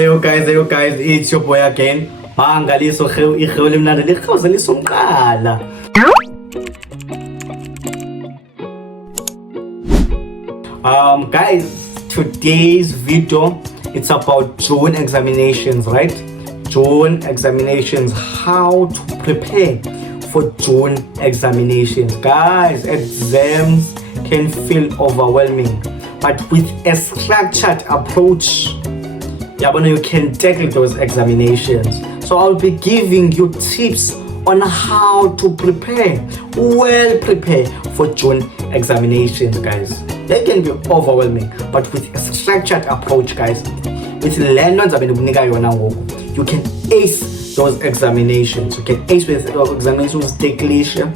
Hey yo guys, it's your boy again. Mangaliso ihlewu limnandi likhawuzelisa umqala. Guys, today's video it's about June examinations, right? June examinations, how to prepare for June examinations. Guys, exams can feel overwhelming, but with a structured approach, you can tackle those examinations. So I'll be giving you tips on how to prepare for June examinations, guys. They can be overwhelming, but with a structured approach, guys, with learners you can ace those examinations. You can ace with those examinations. Take leisure,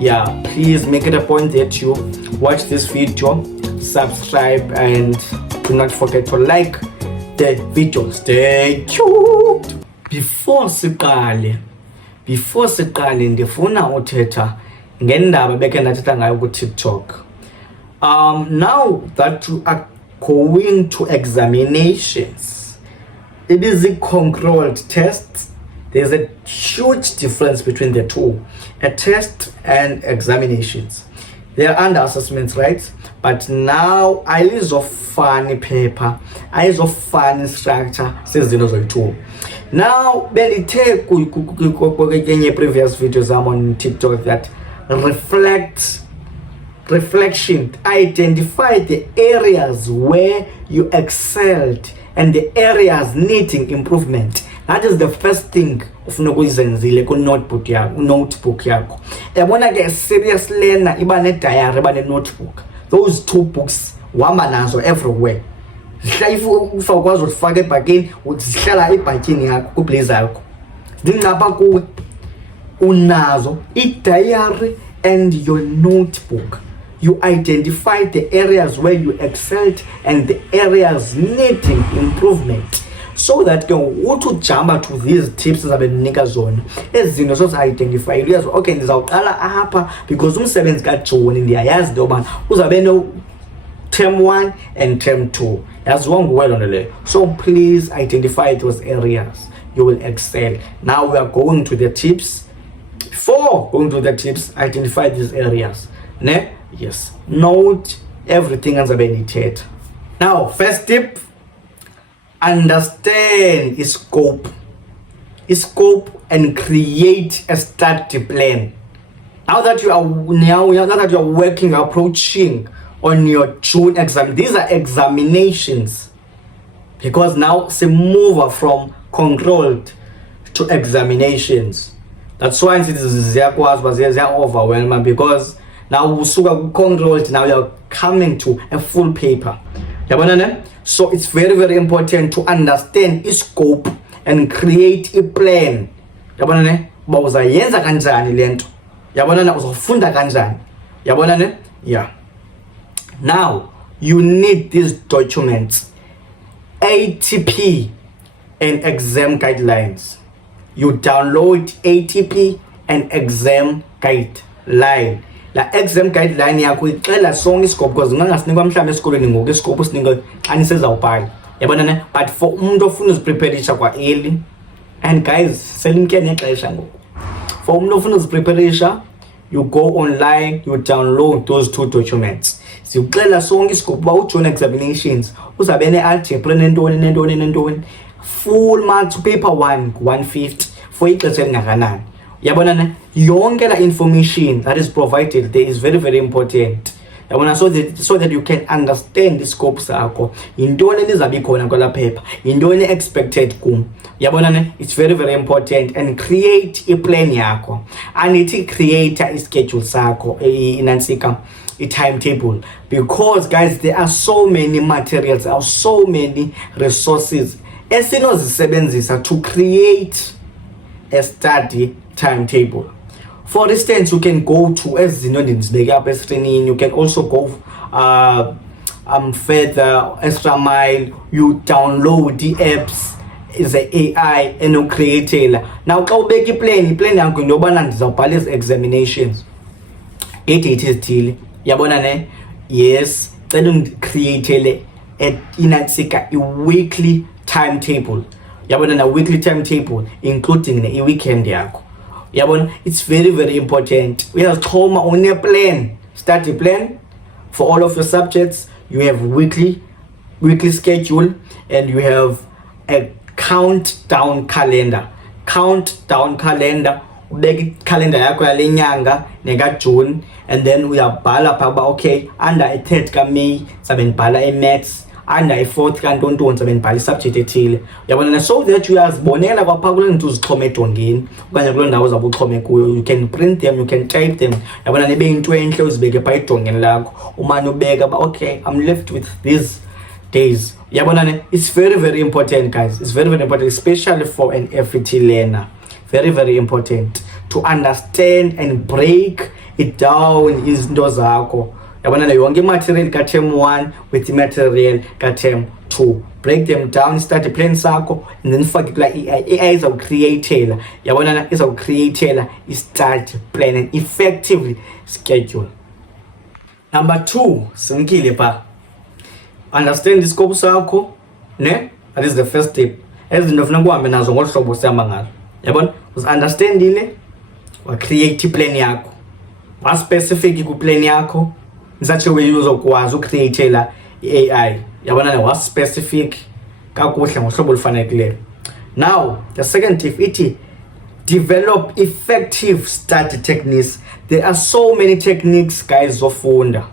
yeah, please make it a point that you watch this video, subscribe, and do not forget to like the video. Stay tuned. Before siqale ndifuna uthetha ngendaba beke ndathetha ngayo ku TikTok. Now that you are going to examinations, it is a controlled test. There's a huge difference between the two, a test and examinations. They are under assessments, right? But now ayizofana paper, ayizofana structure sezinto zoyi-two. Now bendithe kwenye previous videos on TikTok that reflection, identify the areas where you excelled and the areas needing improvement. That is the first thing ufuna ukuyizenzile ku notebook yakho. Yabona ke serious learner iba ne diary iba ne notebook. Those two books wahamba nazo everywhere. Ufa ukwazi ukufaka ebhakini, uzihlala ebhakini yakho ku blazer yakho. Ndingapha kuwe unazo i-diary and your notebook. You identify the areas where you excelled and the areas needing improvement, so that to jump to these tips zabe ndinika zona ezinto sozi-identify uyazi okay ndizawuqala apha because umsebenzi kaJoni ndiyayazi into yobana uzabe no term 1 and term 2 yaziwa nguwe loo nto leyo. So please identify those areas you will excel. Now we are going to the tips. Before going to the tips, identify these areas. Yes, note everything enzabe ndithetha. Now first tip, understand its scope and create a study plan. Now that you are working, approaching on your June exam, these are examinations, because now it's a move from controlled to examinations. That's why it is overwhelming, because now usuka controlled, now you're coming to a full paper. So it's very, very important to understand its scope and create a plan. Uzayenza kanjani lento? Uzofunda kanjani? Yeah. Now you need these documents: ATP and exam guidelines. You download ATP and exam guideline. La exam guideline yakho ixela sonke iscope, because ngangasinikwa mhlawumbe esikolweni ngoku iscope sinikwe xa nisezawubhala. But for umuntu ofuna uzipreparisha kwa early, and guys selimke nexesha ngoku, for umuntu ofuna uzipreparisha, you go online, you download those two documents. Sikuxela sonke iscope uba uJoin examinations uzabe ne-algebra nentoni, full marks paper 1 150 for ixesha elingakanani. Yonke la information that is provided there is very, very important. So that you can understand the scope sakho. Intoni lizabe khona kwala paper, intoni expected kum. It's very, very important. And create a plan yakho. And it create a schedule sakho, a timetable, because guys, there are so many materials, there are so many resources esinozisebenzisa to create a study timetable. For instance, you can go to you can also go further, extra mile. You download the apps, is the AI and you create it. Now ka ubeka plan yakho into yobana ndizawubhala ezi examinations, it is till yabona ne. Yes, cela create a weekly timetable. Yabona, a weekly timetable including a weekend yakho. Yabona, it's very, very important. We have come on a plan. Start a plan for all of your subjects. You have weekly schedule, and you have a countdown calendar. Ubeka calendar yakho yale nyanga neka June, and then uyabhala phaba, okay, under a 3rd ka May sabe nibhala e-maths, under a 4th ka Ntonto sabe nibhala i-subject ethile. Uyabona, so that uyazibonela kwapha kule nto uzixhome edongeni okanye kule ndawo zabe uxhome kuyo. You can print them, you can type them. Uyabona, nibe into enhle uzibeke pha edongeni lakho, umane ubeka ba, okay, I'm left with these days. Yabona, it's very, very important, guys. It's very, very important, especially for an FET learner. Very, very important to understand and break it down izinto zakho. Yabona, yonke material ka term 1 with the material ka term 2. Break them down, start the plan sakho, and then fake la AI is creator. Yabona, is creator start plan and effectively schedule. Number 2, simkile pa. Understand the scope sakho, ne? That is the first step. Ezinto ufuna kuhambe nazo ngolu hlobo sihamba ngalo. Yabona, uzi-understandile, wa-create plan yakho, wa-specific ku-plan yakho, in such a way uzokwazi ucreatela i-AI. Yabona, wa-specific kakuhle ngohlobo olufanelekileyo. Now, the second tip ithi develop effective study techniques. There are so many techniques, guys, zofunda.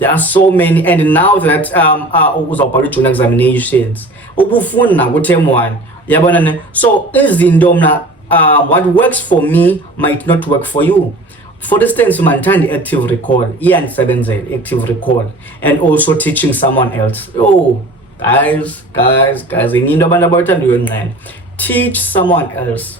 There are so many, and now that uzawubhala i-journal examinations, ubufunda na ku-term 1. Yabona, so izinto mna what works for me might not work for you. For instance, mandithanda active recall, iyandisebenzela active recall, and also teaching someone else. Oh, guys, enye into abantu abathanda uyonqena. Teach someone else.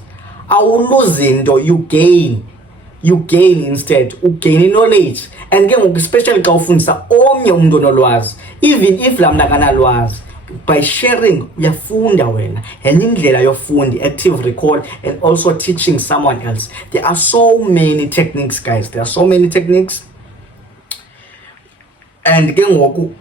Awuluzi into, you gain instead, ugain knowledge. And ke ngoku especially xa ufundisa omnye umuntu onolwazi, even if la mna akanalwazi, by sharing uyafunda wena. Enye indlela yofunda, active recall, and also teaching someone else. There are so many techniques, guys. There are so many techniques, and ke ngoku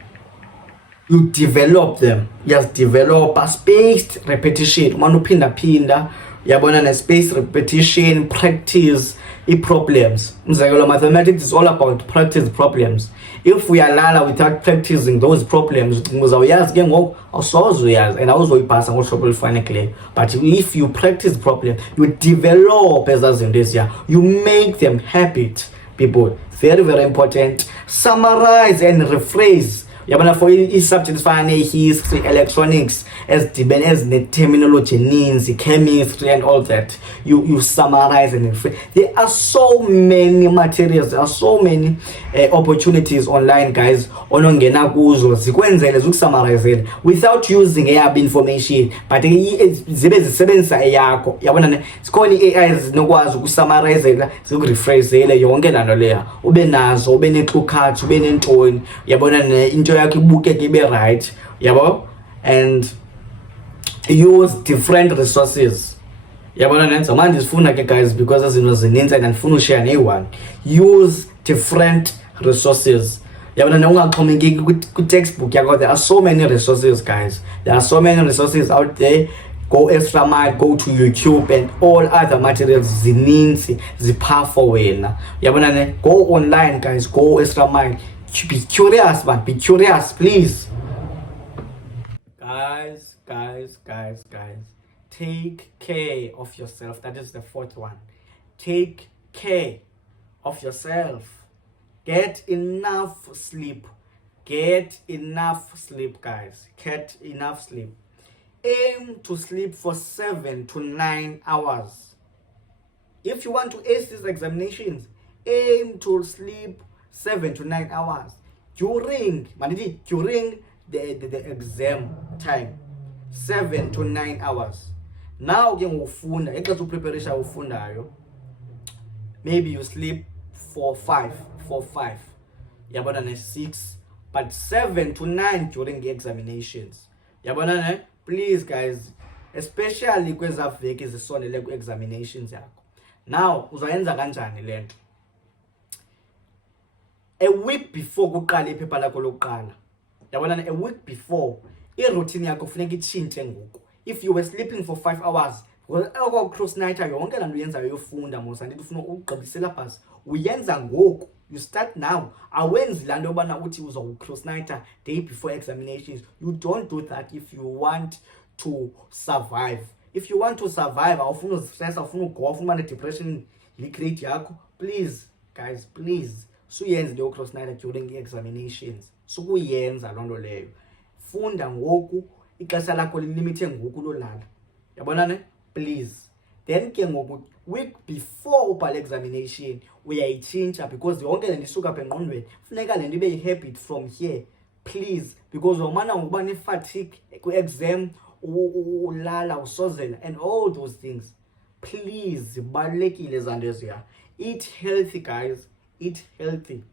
you develop them. Yes, develop a spaced repetition. Umane uphinda yabona, ne spaced repetition, practice problems. Mathematics is all about practice problems. If we allow without practicing those problems, uzawuyazi ke ngoku awusoze uyazi and awuzoyipasa ngohlobo olufanelekileyo. But if you practice problem, you develop ezaa zinto eziya, you make them habit, people. Very, very important. Summarize and rephrase. Yabona, for i-subjects fana ne-history, electronics, ezidibene ezine-terminology eninzi, chemistry and all that, you summarize and rephrase. There are so many materials, there are so many opportunities online, guys, onongena kuzo zikwenzele zikusummarizele without using eyabo information, but zibe zisebenzisa eyakho. Yabona, zikhona i-AI zinokwazi ukusummarizela, zikurephrasele yonke laa nto leya, ube nazo, ube ne-clue-cards, ube nentoni. Yabona, into yakho ibukeke ibe right, yabo, and use different resources. Yabona, nenza manje ndifuna ke, guys, because izinto zininzi and ndifuna ushare ne-one. Use different resources. Yabona, ungaxhomekeki ku-textbook yakho. There are so many resources, guys. There are so many resources out there. Go extra mile, go to YouTube and all other materials zininzi zipha for wena. Yabona, go online, guys, go extra mile. Be curious, man. Be curious, please. Guys. Take care of yourself. That is the 4th one. Take care of yourself. Get enough sleep. Get enough sleep, guys. Get enough sleep. Aim to sleep for 7 to 9 hours. If you want to ace these examinations, aim to sleep 7 to 9 hours during the exam time. 7 to 9 hours. Now ke ngofunda exesha upreparation ufundayo, maybe you sleep for 5 yabona, ne 6, but 7 to 9 during the examinations. Yabona, ne? Please, guys, especially kweza veki zisondele ku examinations yakho. Now uzayenza kanjani le nto? A week before kuqala iphepha lakho lokuqala, Yabona, a week before iroutine yakho funeka itshintshe ngoku. If you were sleeping for 5 hours, because cross night yonke laa nto uyenzayo yofunda mos andithi ufuna ugqiba isyllabus uyenza ngoku. You start now. Awenzi laa nto yobana uthi uzawucross night day before examinations. You don't do that if you want to survive. If you want to survive, awufuna uzistress, awufuna ugoa, ufuna uba ne-depression yi-grade yakho, please guys, please suyenze leyo cross night during i-examinations. Sukuyenza loo nto leyo. Funda ngoku, ixesha lakho lilimithe ngoku lolala. Yabona ne? Please. Then ke ngoku week before ubhale examination uyayitshintsha, because yonke le nto isuka apha engqondweni. Funeka le nto ibe yi-habit from here, please, because umana ngokuba ne-fatigue kwi-exam, ulala, usozela and all those things. Please, zibalulekile ezaa nto eziya. Eat healthy guys, eat healthy.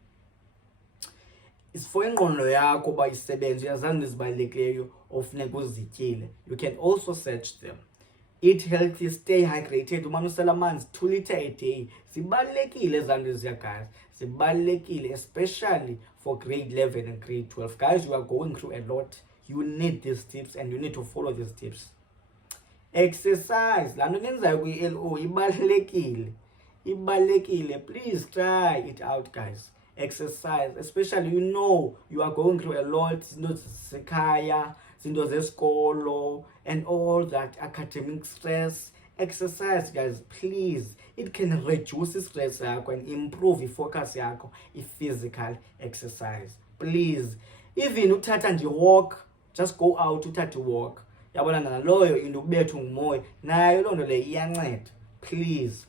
It's for ingqondo yakho uba isebenze, uyazana ezibalulekileyo ofuneka uzityile. You can also search them. Eat healthy, stay hydrated, umane usela amanzi 2 liters a day. Zibalulekile ezaa nto eziya guys, zibalulekile, especially for grade 11 and grade 12. Guys, you are going through a lot. You need these tips and you need to follow these tips. Exercise, laa nto niyenzayo kwi-LO ibalulekile. Please try it out guys. Exercise, especially you are going through a lot, zinto zekhaya, zinto zesikolo and all that academic stress. Exercise guys, please. It can reduce stress yakho and improve focus yakho, physical exercise. Please, even uthatha nje walk, just go out uthatha walk. Yabona naloyo into ubethu ngumoya, nayo loo nto le iyanceda. Please.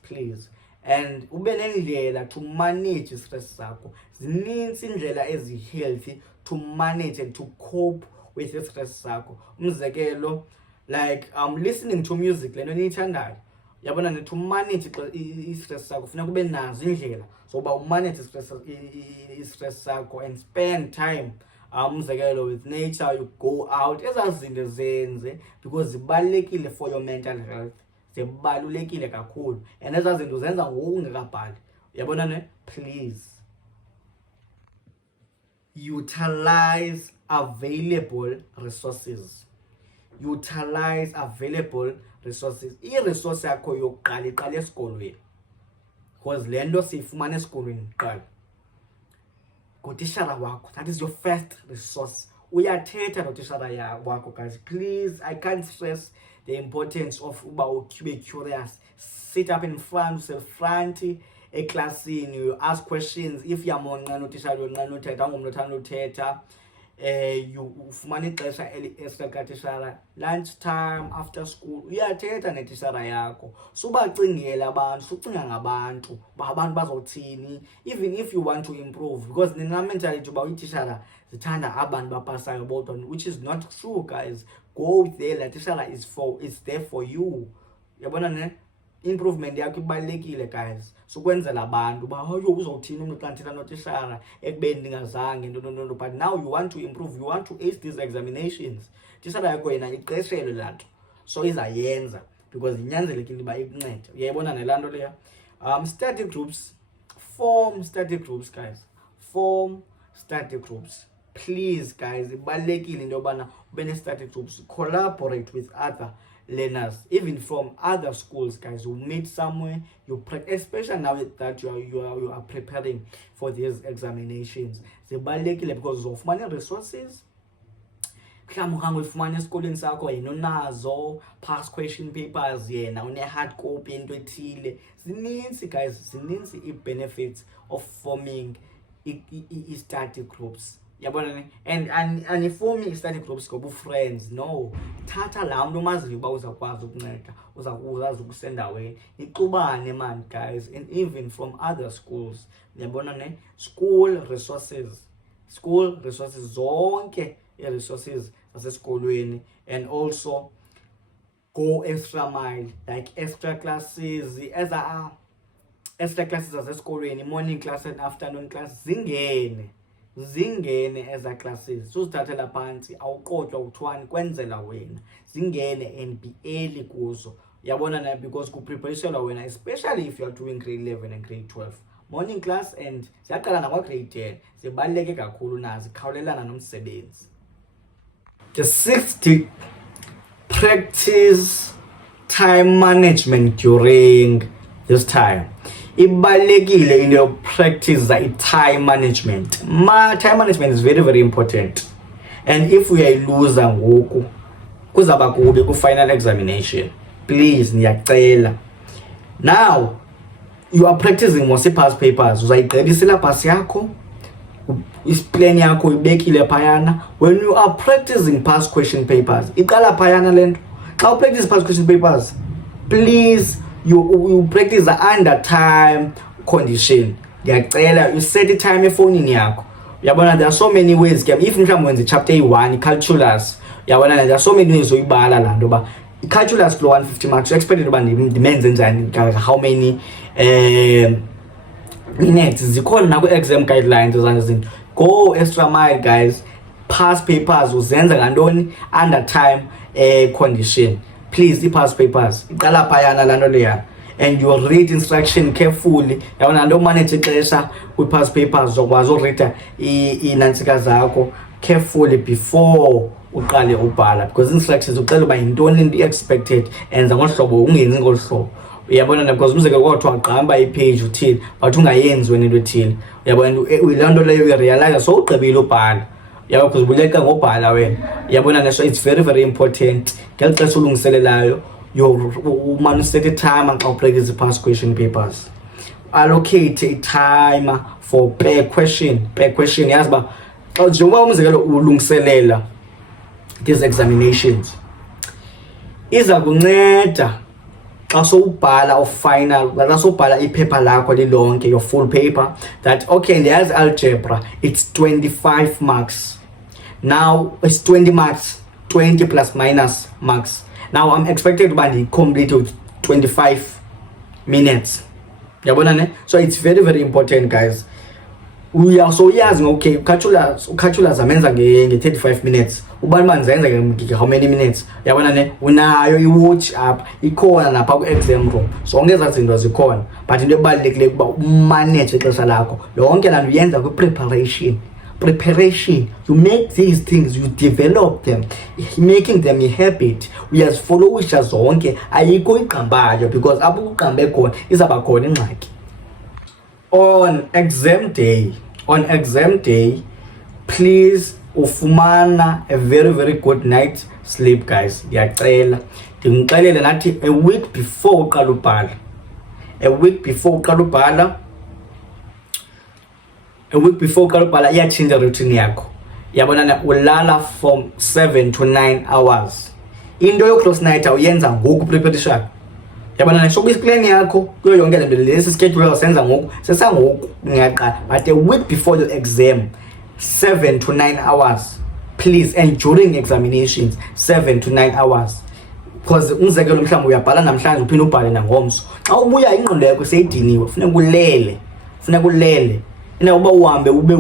And ube nendlela to manage stress zakho. Zininzi indlela ezi-healthy to manage and to cope with the stress zakho. Umzekelo, like listening to music, le nto niyithandayo. Yabona to manage i-stress zakho funeka ube nazo indlela zoba umanage i-stress zakho and spend time umzekelo with nature, you go out, ezaa zinto zenze because zibalulekile for your mental health. Zibalulekile kakhulu and ezaa zinto zenza ngoku ungekabhali. Yabona ne? Please utilize available resources. I-resource yakho yokuqala iqala esikolweni, because le nto siyifumana esikolweni kuqala ngutishara wakho. That is your first resource. Uyathetha notishara wakho guys. Please, I can't stress the importance of uba ube curious. Sit up in front, usefront eklasini, you ask questions. If yamonqa notishara yonqa uthetha ngumntu othanda uthetha, ufumana ixesha eli-extra katishara, lunch time, after school, uyathetha netishara yakho. Subacingela abantu, sucinga ngabantu uba abantu bazothini. Even if you want to improve, because nina-mentality uba itishara zithanda abantu bapasayo bodwa, which is not true guys. Go there, la tishara is there for you. Yabona ne? Improvement yakho ibalulekile guys. Sukwenzela abantu uba uzawuthini umntu xa ndithetha notishara ekubeni ndingazange nto. But now you want to improve, you want to ace these examinations. Tishara yakho yena iqeshelwe laa nto, so izayenza because inyanzelekile uba ikuncede. Uyayibona nelaa nto leya. Study groups, form study groups guys, form study groups. Please guys, ibalulekile into yobana ube ne-study groups. Collaborate with other learners, even from other schools guys. You meet somewhere, especially now that you are preparing for these examinations. Zibalulekile because uzofumana resources. Mhlawumbi uhange uyifumana esikolweni sakho yena unazo past question papers, yena une-hard copy into ethile. Zininzi guys, zininzi i-benefits of forming i-study groups. Yabona ne? And ifoming i-study groups ngobu-friends, no. Thatha laa mntu umaziyo uba uzawukwazi ukunceda, uzazi ukusendaweni. Ixubane man guys, and even from other schools. Yabona ne? School resources, zonke i-resources zasesikolweni. And also go extra mile, like extra classes, extra classes zasesikolweni, morning class and afternoon class, zingene eza classes. Suzithathela phansi, awuqotywa uthwani, kwenzela wena zingene and be early kuzo. Yabona na? Because kupreparishelwa wena, especially if you are doing grade 11 and grade 12. Morning class and ziyaqala nakwa grade 10, zibaluleke kakhulu nazo, zikhawulelana nomsebenzi. The 60, practice time management during this time. Ibalekile in your practice time management. Time management is very, very important. And if we are loser ngoku kuzaba kubi ku final examination, please niyacela. Now you are practicing most past papers. Uzayigqiba isyllabus yakho, plan yakho ibekile phayana. When you are practicing past question papers, iqala phayana lento. Xa practice past question papers, please you practice under time condition. Ngiyacela you set the time efonini yakho. Uyabona, there are so many ways ke if mhlawumbe wenza chapter 1 calculus, uyabona there are so many ways uyibala la nto ba calculus kulo 150 marks you expected uba ndimenze njani, how many minutes zikhona na ku exam guidelines ezanto izinto. Go extra mile guys. Past papers uzenza ngantoni under time condition. Please, the past papers iqala phayana la nto leya, and you read instruction carefully. Yabona nto manage ixesha kwi past papers zokwazi ureada iinantsika zakho carefully before uqale ubhala, because instructions uxela uba yintoni expected enza ngohlobo ungenzi ngohlobo. Uyabona, because umzekelo kwathiwa gqamba ipage uthini but ungayenzi wena into ethile. Uyabona, loo nto leyo uyarealize so ugqibile ubhala. Yabo because buleka ngobhala wena. Uyabona, so it's very, very important ngeli xesha ulungiselelayo you set a timer xa practice past question papers. Allocate a timer for per question. Yazi ba njengoba umzekelo ulungiselela these examinations iza kunceda xa sowubhala final, xa sowubhala iphepha lakho lilonke, your full paper, that okay there's algebra, it's 25 marks. Now it's 20 marks, 20 plus minus marks. Now I'm expected to complete with 25 minutes. Yabona ne? So it's very, very important guys. We are so yazi okay calculus amenza nge 35 minutes. Ubani manzenza nge how many minutes? Yabona ne? Unayo i-watch up ikhona lapha ku exam room. So ngeza zinto zikhona, but into ebalulekile kuba umanage ixesha lakho. Lonke la nto uyenza ku preparation. You make these things, you develop them, making them a habit. Uyazifollowisha zonke, ayikho iqambayo, because apho uqambe khona izaba khona ingxaki. On exam day, please ufumana a very, very good night sleep guys. Ndiyacela ndimxelele nathi a week before uqala ubhala iyachange routine yakho. Yabona, ulala from 7 to 9 hours. Into yo-close night awuyenza ngoku preparation. Yabona, so plan yakho kuyo yonke le nto lesi schedule usenza ngoku sesangoku ngiyaqala, but a week before the exam 7 to 9 hours please, and during examinations 7 to 9 hours, because umzekelo mhlawumbe uyabhala namhlanje uphinde ubhale nangomso. Xa ubuya ingqondo yakho seyidiniwe, funeka ulele. Uba uhambe ube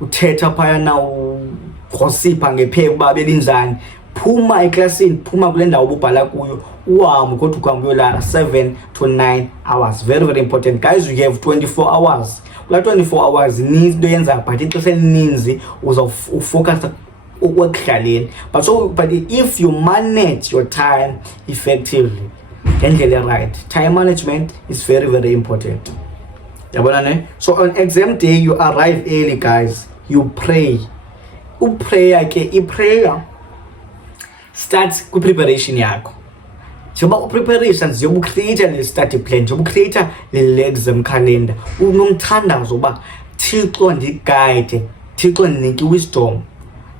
uthetha phayana ugosipha ngephepha uba belinjani, phuma eklasini, phuma kule ndawo ububhala kuyo, uhambe kodwa uhambe uyolala 7 to 9 hours. Very, very important guys. You have 24 hours. Kula 24 hours ininzi into yenzayo, but ixesha elininzi uzawufocus ekuhlaleni. But if you manage your time effectively ngendlela right, time management is very, very important. Yabona ne? So on exam day you arrive early guys, you pray. Prayer starts ku preparation yakho. Njengoba preparation ziyoba ucreate le study plan, njengoba ucreate le exam calendar, unomthandazo uba Thixo ndiguide, Thixo ndinike wisdom,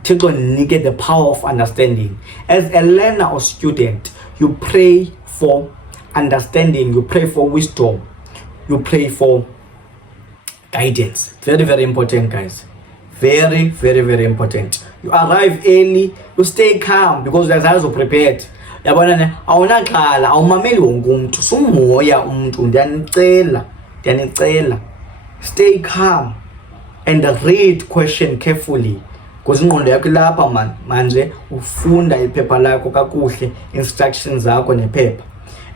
Thixo ndinike the power of understanding. As a learner or student, you pray for understanding, you pray for wisdom, you pray for guidance. Very, very important guys. Very, very, very important. You arrive early, you stay calm because there's also prepared. Yabona ne, awunaxhala, awumameli wonke umuntu, sumoya umuntu. Ndiyanicela. Stay calm and read question carefully, because ingqondo yakho lapha manje ufunda iphepha lakho kakuhle, instructions zakho nephepha.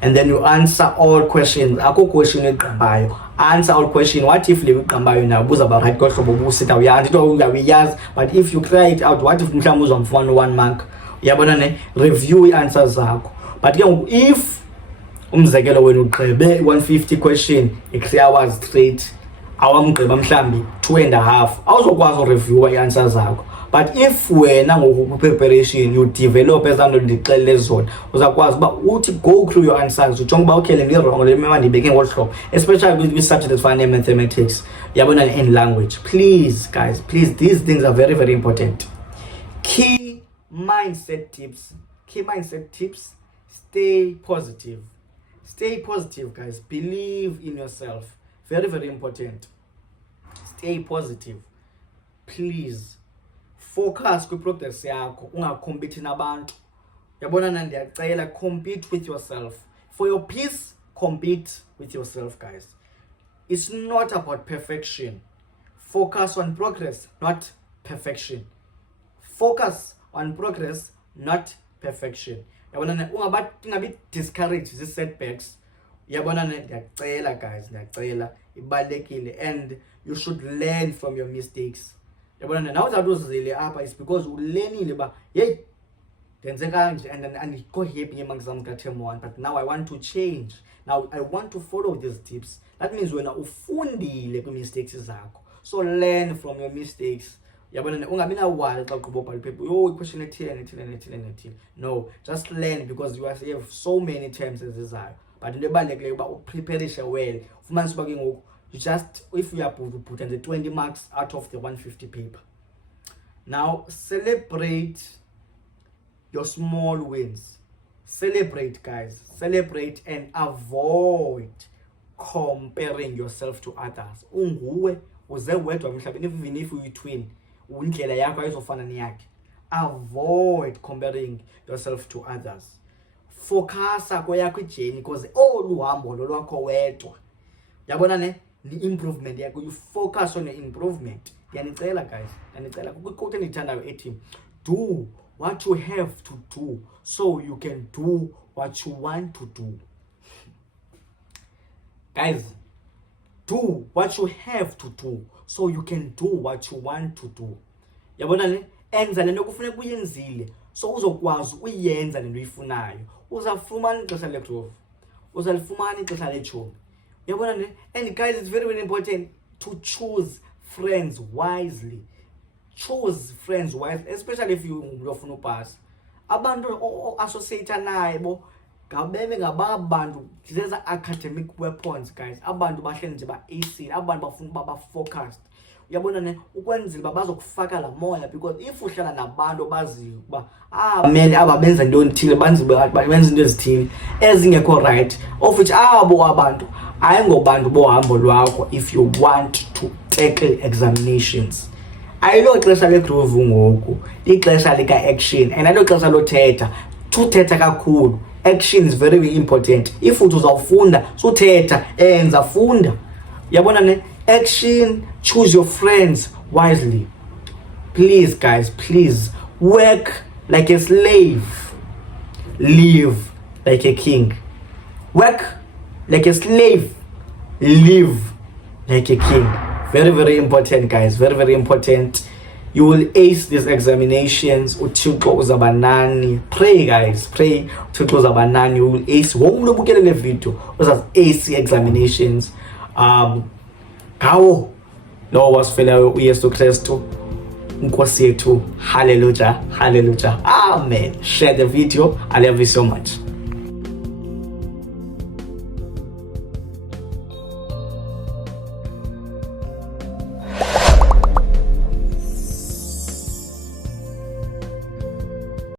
and then you answer all questions. Akho question eqambayo, answer all questions. What if le eqambayo na buza ba right question bobusita uyazi into uyazi, but if you try it out, what if mhlawumbe uzomfuna 1 mark? Uyabona ne, review i-answers zakho. But ke if umzekelo wena ugqibe 150 question 3 hours straight, awamgqiba mhlambi 2.5, awuzokwazi ureview i-answers zakho. But if wena ngoku preparation you develop ezanto ndixelele zona, uzakwazi uba uthi go through your answers ujonge uba okay le nto wrong le mema ndibeke ngolu hlobo, especially with subjects ezifana ne-mathematics, yabona ne-and language. Please guys, please, these things are very very important. Key mindset tips, stay positive. Stay positive guys, believe in yourself, very very important. Stay positive, please. Focus kwi progress yakho, ungacompete nabantu. Yabona na ndiyacela, compete with yourself. For your peace, compete with yourself guys. It's not about perfection. Focus on progress, not perfection. Focus on progress, not perfection. Yabona na ungabi discouraged these setbacks. Yabona na ndiyacela guys, ndiyacela, ibalekile, and you should learn from your mistakes. Yabona now that was really up is because ulenile ba hey denze kanje, and then I got happy ngeexams ka term 1, but now I want to change. Now I want to follow these tips. That means wena ufundile kwi mistakes zakho, so learn from your mistakes. Yabona ungabi na wali xa uqhuba ubhala paper yo question ethile. No, just learn, because you have so many terms ezizayo, but into ebalulekileyo uba upreparishe well. Ufumanise uba ke ngoku you just, if you are put the 20 marks out of the 150 paper. Now celebrate your small wins. Celebrate guys, celebrate, and avoid comparing yourself to others. Unguwe uze wedwa emhlabeni, even if you twin, indlela yakho ayizofana niyakhe. Avoid comparing yourself to others. Focus yakho ijeni, because olu hambo lolwakho wedwa. Yabona ne, the improvement yakho, you focus on the improvement. Yanicela guys, yanicela kuquote endithandayo ethi, do what you have to do so you can do what you want to do. Guys, do what you have to do so you can do what you want to do. Yabona ne, enza lento kufuneka uyenzile so uzokwazi uyenza lento uyifunayo. Uzafumana ixesha le-growth, uzalifumana ixesha le-job. Yabona ne, and guys, it's very very important to choose friends wisely. Choose friends wisely, especially if you uyofuna upass. Abantu associate nabo ngabeme ngabantu leza academic weapons guys. Abantu bahleli nje ba AC, abantu bafuna baba focused. Uyabona ne, ukwenzile bazokufaka la moya, because if uhlala nabantu baziyo kuba mele ababenza into ethile, benza into ezithile ezingekho right, of which abo abantu ayingobantu bohambo lwakho. If you want to tackle examinations, ayilo xesha le-groove ngoku, ixesha lika-action, and ayilo xesha lothetha kakhulu. Action is very very important. If uthi uzawufunda suthetha, enza, funda. Yabona ne, action. Choose your friends wisely. Please guys, please work like a slave, live like a king. Work like a slave, live like a king. Very very important guys, very very important. You will ace these examinations. uThixo uzaba nani. Pray guys, pray uThixo uzaba nani. You will ace. Wonke lobukele le video uzazi ace examinations. Ngawo lo wasifelayo uYesu Kristu Nkosi yethu. Hallelujah, hallelujah, amen. Share the video. I love you so much.